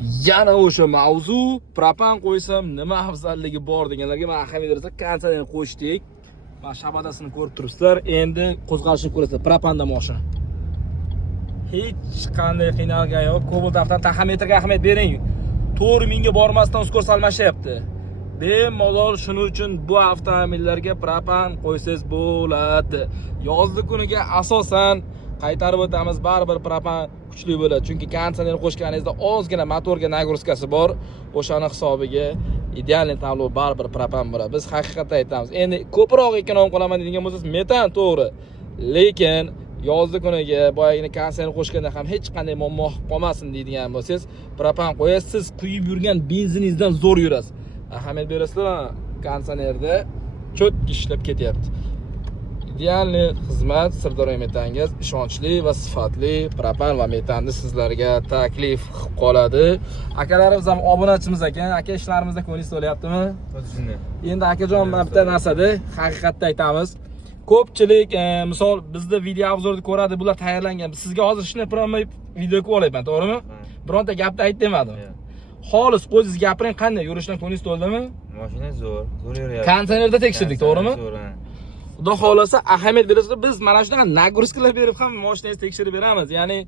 Yana o'sha mavzu propan qo'ysam nima afzalligi bor deganlarga men ahamiyat bersa kondisionerni qo'shdik. Mana shabadasini ko'rib turibsizlar. Endi qo'zg'alishni ko'rasizlar. Propanda mashina. Hech qanday qiynalgan yo'q. Cobalt avtodan taxometrga ahamiyat bering. 4000 ga bormasdan skorost almashyapti. Bemalol shuning uchun bu avtomobillarga propan qo'ysangiz bo'ladi. Yozgi kuniga asosan qaytarib o'tamiz, baribir propan kuchli bo'ladi. Chunki konditsioner qo'shganingizda ozgina motorga nagruskasi bor. O'shani hisobiga ideal tanlov baribir propan bo'ladi. Biz haqiqatda aytamiz. Endi ko'proq ekonom qolaman degan bo'lsangiz metan to'g'ri. Lekin yozgi kuniga boyagini konditsioner qo'shganda ham hech qanday muammo qolmasin deydigan bo'lsangiz, propan qo'yasiz, siz quyib yurgan benziningizdan zo'r yurasiz. Ahamiyat berasizlar, konditsionerda cho'tki ishlab ketyapti. Idealni xizmat Sirdaryo metan gaz ishonchli va sifatli propan va metanni sizlarga taklif qilib qoladi. Akalarimiz ham obunachimiz ekan. Aka ishlarimizda ko'nglingiz to'layaptimi? Endi akajon mana bitta narsada haqiqatda aytamiz. Ko'pchilik misol bizda video obzorni ko'radi, bular tayyorlangan. Sizga hozir shuni promay video ko'rib olyapman, to'g'rimi? Bironta gapni ayt demadim. Xolis o'zingiz gapiring, qanday yurishdan ko'nglingiz to'ldimi? Mashina zo'r yuryapti. Konditsionerda tekshirdik, to'g'rimi? Xudo xolasa ahamiyat berasizlar. Biz mana shunaqa nagruskalar berib ham mashinangizni tekshirib beramiz. Ya'ni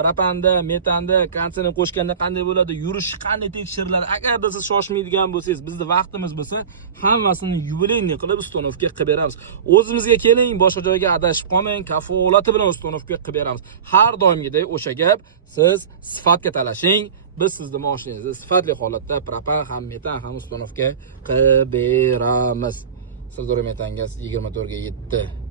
propanda, metanda konditsioner qo'shganda qanday bo'ladi, yurishi qanday tekshiriladi. Agarda siz shoshmaydigan bo'lsangiz, bizda vaqtimiz bo'lsa, hammasini yubileyniy qilib ustonovka qilib beramiz. O'zimizga keling, boshqa joyga adashib qolmang, kafolati bilan ustonovka qilib beramiz. Har doimgidek o'sha gap, siz sifatga talashing. Biz sizni mashinangizni sifatli holatda propan ham metan ham ustonovka qilib beramiz. Sirdaryo metan gaz 24 ga 7.